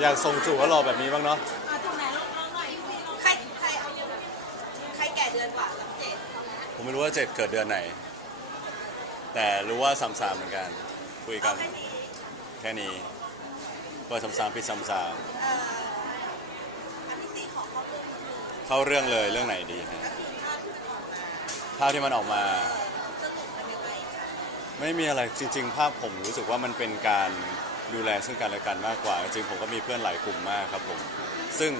อยากส่งจู่ก็รอแบบนี้บ้างเนาะอะตรงไหนลองลองหน่อยสิลองใครใครเอาใครแก่เดือนกว่ากับเจ็ดผมไม่รู้ว่าเจ็ดเกิดเดือนไหน แต่รู้ว่าสามสามเหมือนกัน คุยกัเอานแค่นี้แค่นี้เปิดสามสามปิดสามสามเอ่ออันที่สี่ขอเข้าเรื่องนิดนึงเข้าเรื่องเลยเรื่องไหนดีฮะก็คือภาพที่มันออกมาภาพที่มันออกมาเออสนุกกันยังไงคะไม่มีอะไรจริง ๆ ภาพผมรู้สึกว่ามันเป็นการ ดูแลซึ่งกันและกันมากกว่า จริงผมก็มีเพื่อนหลายกลุ่มมากครับผม ซึ่ง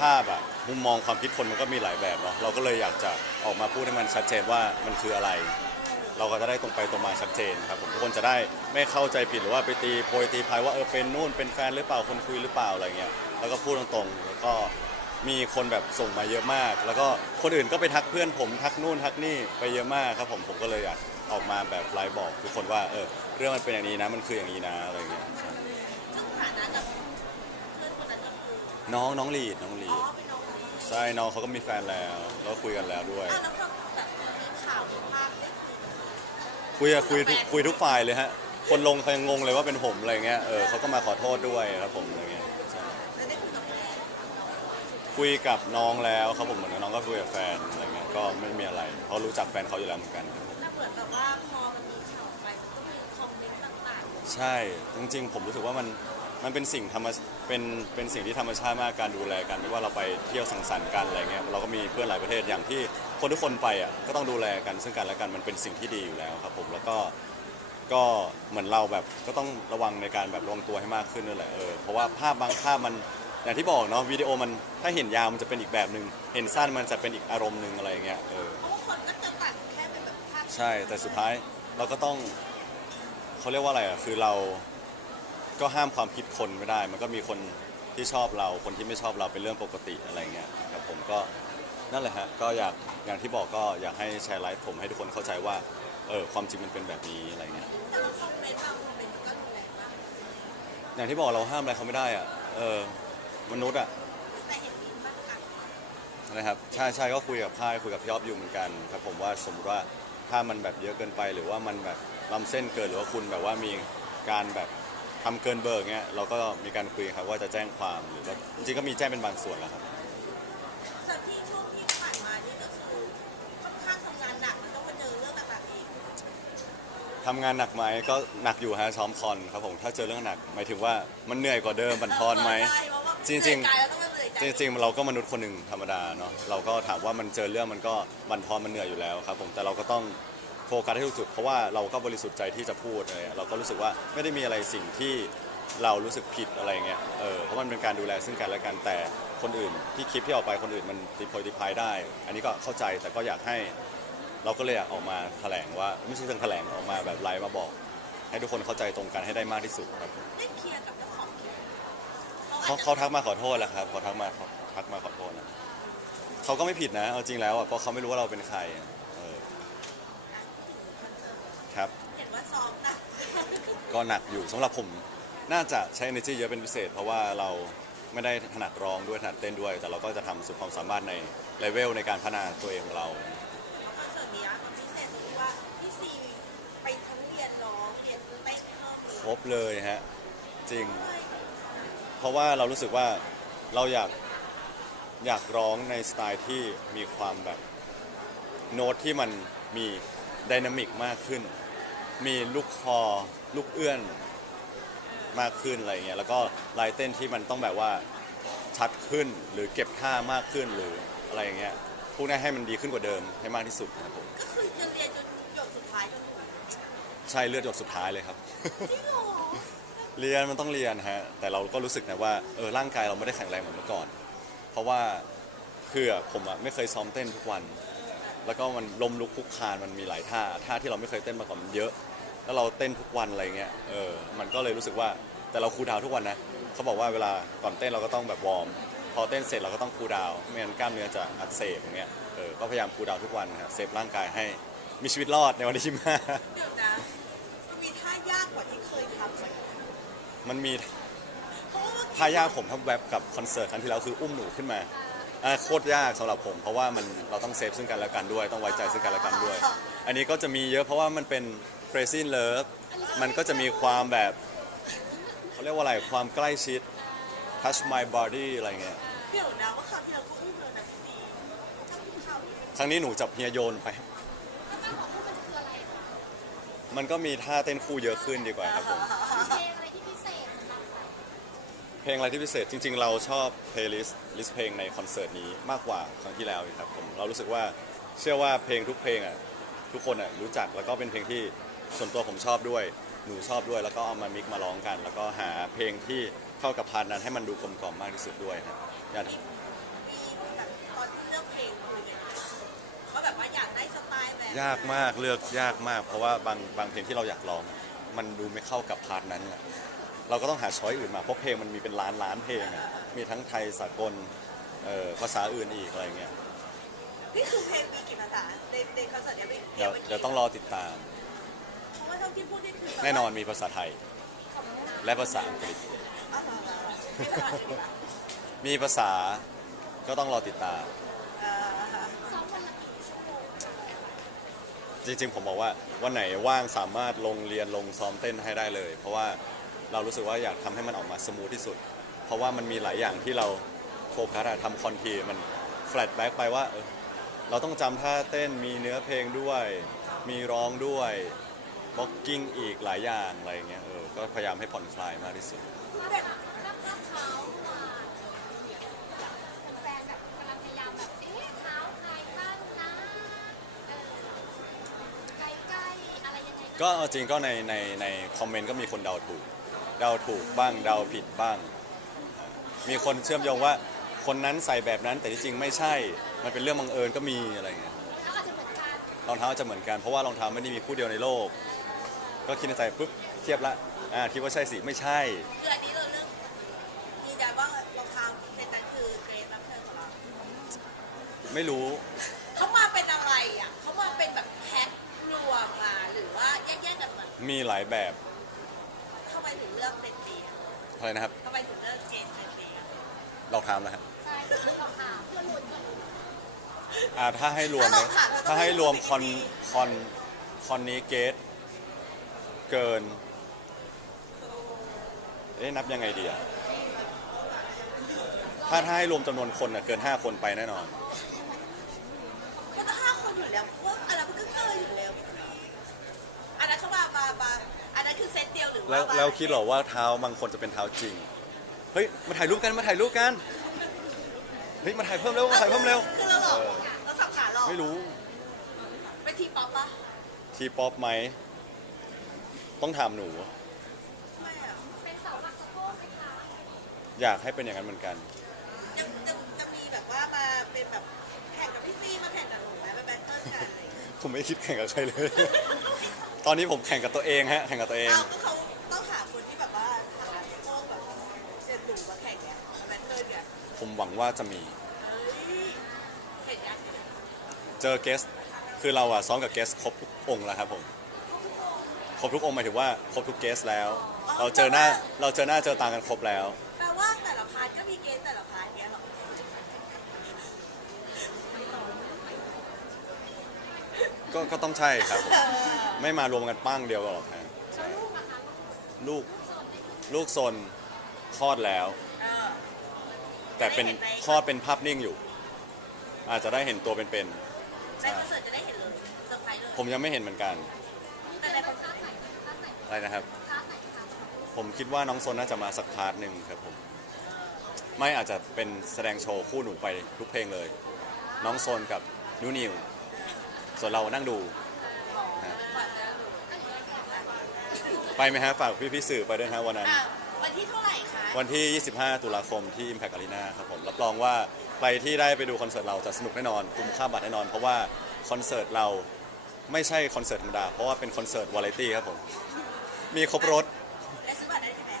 ภาพอะมุมมองความคิดคนมันก็มีหลายแบบเนาะเราก็เลยอยากจะออกมาพูดให้มันชัดเจนว่ามันคืออะไร เราก็จะได้ตรงไปตรงมาชัดเจนครับผมทุกคนจะได้ไม่เข้าใจผิดหรือว่าไปตีโพยตีพายว่าเออเป็นนู่นเป็นแฟนหรือเปล่าคนคุยหรือเปล่าอะไรเงี้ยแล้วก็พูดตรงๆแล้วก็มีคนแบบส่งมาเยอะมาก แล้วก็คนอื่นก็ไปทักเพื่อนผมทักนู่นทักนี่ไปเยอะมากครับผมผมก็เลยอยาก ออกมาแบบไลฟ์บอกทุกคนว่าเออเรื่องมันเป็นอย่างนี้นะมันคืออย่างนี้นะอะไรเงี้ยซึ่งฐานะกับเพื่อนคนนั้นก็คือน้องน้องลีดน้องลีอ๋อดเป็นน้องคนนี้ใช่น้องเขาก็มีแฟนแล้วแล้วคุยกันแล้วด้วย อ้าวแล้วเราแบบมีข่าวมีภาพได้คุยกับคุยอะคุยทุกคุยทุกฝ่ายเลยฮะคนลงเขายังงงเลยว่าเป็นผมอะไรเงี้ยเออเขาก็มาขอโทษด้วยครับผมอะไรเงี้ยใช่ แล้วได้คุยกับแฟน คุยกับน้องแล้วครับผมเหมือนกับน้องก็คุยกับแฟนอะไรเงี้ยก็ไม่มีอะไรเขารู้จักแฟนเขาอยู่แล้วเหมือนกันแล้วเหมือนแบบว่าพอมันมีข่าวไปมันก็มีคอมเมนต์ต่างๆใช่จริงๆ ผมรู้สึกว่ามันมันเป็นสิ่งธรรมเป็นเป็นสิ่งที่ธรรมชาติมากการดูแลกันไม่ว่าเราไปเที่ยวสังสรรค์กันอะไรเงี้ยเราก็มีเพื่อนหลายประเทศอย่างที่คนทุกคนไปอะก็ต้องดูแลกันซึ่งกันและกันมันเป็นสิ่งที่ดีอยู่แล้วครับผมแล้วก็ก็เหมือนเราแบบก็ต้องระวังในการแบบระวังตัวให้มากขึ้นนั่นแหละเออเพราะว่าภาพบางภาพมัน อย่างที่บอกเนาะวิดีโอมันถ้าเห็นยาวมันจะเป็นอีกแบบหนึ่งเห็นสั้นมันจะเป็นอีกอารมณ์หนึ่งอะไรเงี้ยเออเพราะว่าคนก็จะตัดแค่เป็นแบบภาพใช่แต่สุดท้ายเราก็ต้องเขาเรียกว่าอะไรอะคือเราก็ห้ามความคิดคนไม่ได้ มันก็มีคนที่ชอบเราคนที่ไม่ชอบเราเป็นเรื่องปกติอะไรเงี้ยครับผมก็นั่นแหละฮะก็อยากอย่างที่บอกก็อยากให้แชร์ไลฟ์ผมให้ทุกคนเข้าใจว่าเออความจริงมันเป็นแบบนี้อะไรเงี้ยแต่ว่าคอมเมนต์บางคอมเมนต์ก็รุนแรงมากอย่างที่บอกเราห้ามอะไรเขาไม่ได้อะเออ มนุษย์อะแต่เห็นมีบ้างอะนะครับใช่ใช่ก็คุยกับค่ายคุยกับพี่ยอบอยู่เหมือนกันครับผมว่าสมมติว่าถ้ามันแบบเยอะเกินไปหรือว่ามันแบบล้ำเส้นเกินหรือว่าคุณแบบว่ามีการแบบทำเกินเบอร์เงี้ยเราก็มีการคุยครับว่าจะแจ้งความหรือว่าจริงๆก็มีแจ้งเป็นบางส่วนแล้วครับ ส่วนที่ช่วงที่ผ่านมานี่ก็คือค่อนข้างทำงานหนักมันต้องมาเจอเรื่องต่างๆอีกทำงานหนักไหมก็หนักอยู่ฮะซ้อมคอนครับผมถ้าเจอเรื่องหนักหมายถึงว่ามันเหนื่อยกว่าเดิมบันทอนไหม ใช่เพาะว่า จริงๆเหนื่อยกายแล้วต้องมาเหนื่อยใจจริงๆเราก็มนุษย์คนหนึ่งธรรมดาเนาะเราก็ถามว่ามันเจอเรื่องมันก็บันทอนมันเหนื่อยอยู่แล้วครับผมแต่เราก็ต้องโฟกัสให้ถูกจุดเพราะว่าเราก็บริสุทธิ์ใจที่จะพูดอะไรเราก็รู้สึกว่าไม่ได้มีอะไรสิ่งที่เรารู้สึกผิดอะไรเงี้ยเออเพราะมันเป็นการดูแลซึ่งกันและกันแต่คนอื่นที่คลิปที่ออกไปคนอื่นมันตีโพยตีพายได้ อันนี้ก็เข้าใจแต่ก็อยากให้ เราก็เลยอยากออกมาแถลงว่าไม่ใช่เชิงแถลงออกมาแบบไลฟ์มาบอก ให้ทุกคนเข้าใจตรงกันให้ได้มากที่สุดครับ ได้เคลียร์กับเจ้าของคลิป เขาเขาทักมาขอโทษแล้วครับเขาทักมาเขาทักมาขอโทษนะเขาก็ไม่ผิดนะเอาจริงแล้วอะเพราะเขาไม่รู้ว่าเราเป็นใครอะเออครับ เห็นว่าซ้อมหนักก็หนักอยู่สำหรับผมน่าจะใช้ energy เยอะเป็นพิเศษ เพราะว่าเราไม่ได้ถนัดร้องด้วยถนัดเต้นด้วย แต่เราก็จะทำสุดความสามารถในเลเวลในการพัฒนาตัวเองของเรา คอนเสิร์ตเนี้ยพิเศษตรงที่ว่าพี่ซีไปทั้งเรียนร้องเรียนเต้นเพิ่มครบเลยฮะ จริงเพ ราะว่าเรารู้สึกว่าเราอยากอยากร้องในสไตล์ที่มีความแบบโน้ตที่มันมีไดนามิกมากขึ้น มีลูกคอ ลูกเอื้อนมากขึ้นอะไรเงี้ย แล้วก็ลายเต้นที่มันต้องแบบว่าชัดขึ้นหรือเก็บท่ามากขึ้นหรืออะไรอย่างเงี้ย พวกนี้ให้มันดีขึ้นกว่าเดิมให้มากที่สุดนะครับผม ก็คือจะเรียนจนจบสุดท้ายจนถึงใช่เลือดหยดสุดท้ายเลยครับ จริงเหรอ เรียนมันต้องเรียนฮะแต่เราก็รู้สึกนะว่าเออร่างกายเราไม่ได้แข็งแรงเหมือนเมื่อก่อน เพราะว่าคือผมอะไม่เคยซ้อมเต้นทุกวัน แล้วก็มันลมลุกคลุกคลานมันมีหลายท่าท่าที่เราไม่เคยเต้นมาก่อนมันเยอะ แล้วเราเต้นทุกวันอะไรเงี้ยเออมันก็เลยรู้สึกว่าแต่เราคูลดาวน์ทุกวันนะเขาบอกว่าเวลาก่อนเต้นเราก็ต้องแบบวอร์มพอเต้นเสร็จเราก็ต้องคูลดาวน์ไม่งั้นกล้ามเนื้อจะอักเสบอย่างเงี้ยเออก็พยายามคูลดาวน์ทุกวันครับเซฟร่างกายให้มีชีวิตรอดในวันที่25เดี๋ยวนะมันมีท่ายากกว่าที่เคยทำไหม มันมีเพราะว่าเมื่อกี้ท่ายากผมทับแวบกับคอนเสิร์ตครั้งที่แล้วคืออุ้มหนูขึ้นมาอ่าโคตรยากสำหรับผม เพราะว่ามันเราต้องเซฟซึ่งกันและกันด้วย ต้องไว้ใจซึ่งกันและกันด้วย อันนี้ก็จะมีเยอะเพราะว่ามันเป็น crazy in love มันก็จะมีความแบบเขาเรียกว่าอะไรความใกล้ชิด touch my body อะไรเงี้ยเดี๋ยวนะว่าคราวที่เราก็อุ้มเลยนะพี่ซีถ้าอุ้มเขาอีกครั้งนี้หนูจับเฮียโยนไป มันก็มีท่าเต้นคู่เยอะขึ้นดีกว่าครับผมเพลงอะไรที่พิเศษสำหรับใคร เพลงอะไรที่พิเศษจริง ๆ เราชอบเพลย์ลิสต์ลิสต์เพลงในคอนเสิร์ตนี้มากกว่าครั้งที่แล้วอีกครับผมเรารู้สึกว่าเชื่อว่าเพลงทุกเพลงอะทุกคนอะรู้จักแล้วก็เป็นเพลงที่ส่วนตัวผมชอบด้วย หนูชอบด้วย แล้วก็เอามามิกซ์มาร้องกัน แล้วก็หาเพลงที่เข้ากับพาร์ทนั้นให้มันดูกลมกล่อมมากที่สุดด้วยครับอย่างมีแบบตอนที่เลือกเพลงคุยกันว่าแบบว่าอยากได้สไตล์แบบยากมากเลือกยากมาก เพราะว่าบางบางเพลงที่เราอยากร้องอะมันดูไม่เข้ากับพาร์ทนั้นอะ เราก็ต้องหาช้อยอื่นมาเพราะเพลงมันมีเป็นล้านล้านเพลงอะมีทั้งไทยสากลเอ่อภาษาอื่นอีกอะไรเงี้ยนี่คือเพลงมีกี่ภาษาในในคอนเสิร์ตเนี่ยมีเดี๋ยวเดี๋ยวต้องรอติดตาม เพราะว่าเท่าที่พูดนี่คือแบบว่าแน่นอนมีภาษาไทย และภาษาอังกฤษอ๋อเหรอไม่ภาษาอังกฤษเหรอมีภาษาก็ต้องรอติดตาม เอ่อซ้อมวันละกี่ชั่วโมงจริงๆผมบอกว่าวันไหนว่างสามารถลงเรียนลงซ้อมเต้นให้ได้เลย เพราะว่า เรารู้สึกว่าอยากทำให้มันออกมาสมูทที่สุด เพราะว่ามันมีหลายอย่างที่เราโฟกัสทำคอนทีมันแฟลชแบ็กไปว่าเราต้องจำท่าเต้นมีเนื้อเพลงด้วย มีร้องด้วยบ็อกกิ้งอีกหลายอย่างอะไรเงี้ยเออก็พยายามให้ผ่อนคลายมากที่สุดก็จริงก็ในในในคอมเมนต์ก็มีคนเดาถูก เดาถูกบ้างเดาผิดบ้าง มีคนเชื่อมโยงว่าคนนั้นใส่แบบนั้นแต่ที่จริงไม่ใช่ มันเป็นเรื่องบังเอิญก็มีอะไรอย่างเงี้ยเขาอาจจะเหมือนกันรองเท้าจะเหมือนกันเพราะว่ารองเท้าไม่ได้มีคู่เดียวในโลก ก็คิดในใจปุ๊บเทียบละอ่าคิดว่าใช่สิไม่ใช่คืออันนี้เราเลือกยืนยันว่ารองเท้าเซตนั้นคือเกรดรับเชิญของเราไม่รู้เขามาเป็นอะไรอะเขามาเป็นแบบแพ็ครวมมาหรือว่าแยกๆกันมามีหลายแบบทำไมถึง เลือกเซตนี้อะอะไรนะครับทำไมถึงเลือกเจนเซตนี้อะลองถามนะฮะใช่คือเราถามเพื่อนหลุดก่อนอ่าถ้าให้รวมไหมถ้าให้รวมคอนคอนคอนนี้เกตเกิน เอ๊ะนับยังไงดีอะถ้าถ้าให้รวมจำนวนคนน่ะเกิน 5 คนไปแน่นอน แล้วมาแล้วคิดเหรอว่าเท้าบางคนจะเป็นเท้าจริง เฮ้ยมาถ่ายรูปกันมาถ่ายรูปกัน เฮ้ยมาถ่ายเพิ่มเร็วมาถ่ายเพิ่มเร็ว คือเราหลอกเราสับขาหลอกไม่รู้เป็นทีป๊อปปะทีป๊อปไหม ต้องถามหนู ไม่อะเป็นเสาหลักสะโพกไหมคะอยากให้เป็นอย่างนั้นเหมือนกันจะจะจะมีแบบว่ามาเป็นแบบแข่งกับพี่ซี่มาแข่งกับหนูไหมไปแบทเทิลกันอะไรอย่างเงี้ยผมไม่คิดแข่งกับใครเลย ตอนนี้ผมแข่งกับตัวเองฮะ แข่งกับตัวเอง เอาก็ หวังว่าจะมีเฮ้ยเห็นยังเจอเกส คือเราอะซ้อมกับเกสครบทุกองค์แล้วครับผม ครบทุกองค์หมายถึงว่าครบทุกเกสแล้ว เราเจอหน้า เราเจอหน้าเจอตากันครบแล้ว แปลว่าแต่ละพาร์ทก็มีเกณฑ์แต่ละพาร์ทเนี้ยหรอก็ก็ต้องใช่ครับผม ไม่มารวมกันปั้งเดียวกันหรอกฮะแล้วลูกนะคะลูกสอนได้ไหมลูกซนคลอดแล้ว เออ แต่เป็นคลอดเป็นภาพนิ่งอยู่ อาจจะได้เห็นตัวเป็นในคอนเสิร์ตจะได้เห็นเลยเซอร์ไพรส์เลยๆผมยังไม่เห็นเหมือนกันแต่ในคอนเสิท่าร์ตไหนท่าไหนอะไรนะครับท่าไหนคะสำหรับลูกผมคิดว่าน้องซนน่าจะมาสักพาร์ทหนึ่งครับผม ไม่อาจจะเป็นแสดงโชว์คู่หนูไปทุกเพลงเลย น้องโซนกับนูนิว ส่วนเรานั่งดูฮะไปไหมฮะฝากพี่พี่ๆสื่อไปด้วยฮะวันนั้น อะวันที่เท่าไหร่คะ วันที่ 25 ตุลาคมที่ Impact Arena ครับผมรับรองว่าใครที่ได้ไปดูคอนเสิร์ตเราจะสนุกแน่นอนคุ้มค่าบัตรแน่นอน เพราะว่าคอนเสิร์ตเราไม่ใช่คอนเสิร์ตธรรมดาเพราะว่าเป็นคอนเสิร์ตวาไรตี้ครับผมมีครบรถและซื้อบัตรได้ใช่ไหม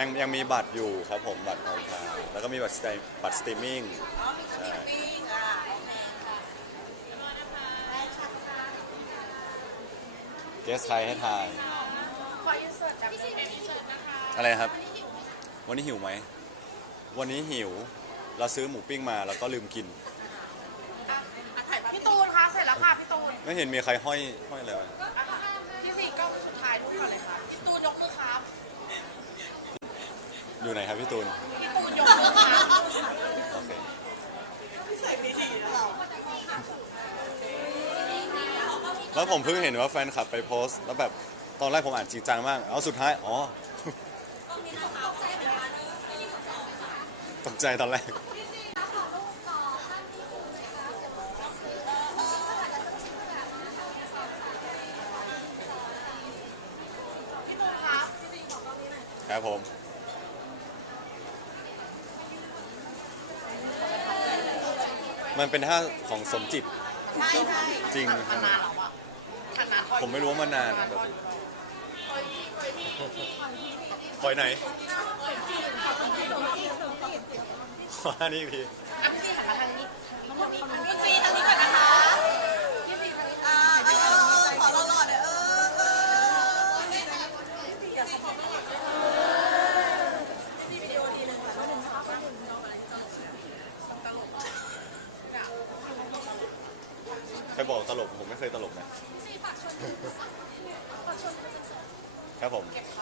ยังยังมีบัตรอยู่ครับผมบัตรออนไลน์แล้วก็มีบัตรสตรีมบัตรสตรีมมิ่งอ๋อมีสติ๊กปิ้งอะโอเคค่ะได้ค่ะเกสไทยให้ทายขออินเสิร์ตจากพี่ซีเป็นอินเสิร์ตนะคะอะไรครับ วันนี้หิวไหม วันนี้หิว เราซื้อหมูปิ้งมาแล้วก็ลืมกิน พี่ตูนคะเสร็จแล้วค่ะพี่ตูนไม่เห็นมีใครห้อยห้อยอะไรที่สี่กล้อสุดท้ายทุกคนเลยค่ะพี่ตูนยกมือครับอยู่ไหนครับพี่ตูน พี่ตูนยกมือครับแล้วผมเพิ่งเห็นว่าแฟนคลับไปโพสต์แล้วแบบตอนแรกผมอ่านจริงจังมาก เอาสุดท้าย อ๋อ ตกใจตอนแรก ครับผม มันเป็นท่าของสมจิต ใช่ใช่จริง ขนาดหรอวะขนาดผมไม่รู้ว่ามานานแบบปล่อยไหนข ออันนี้อีกทีอะพี่ซีหันมาทางนี้พี่ซีทางนี้ก่อนนะคะอ่าเออเออเออขอหล่อๆหน่อยเออเออใครบอกตลกผมไม่เคยตลกนะครับผมเก็บครับ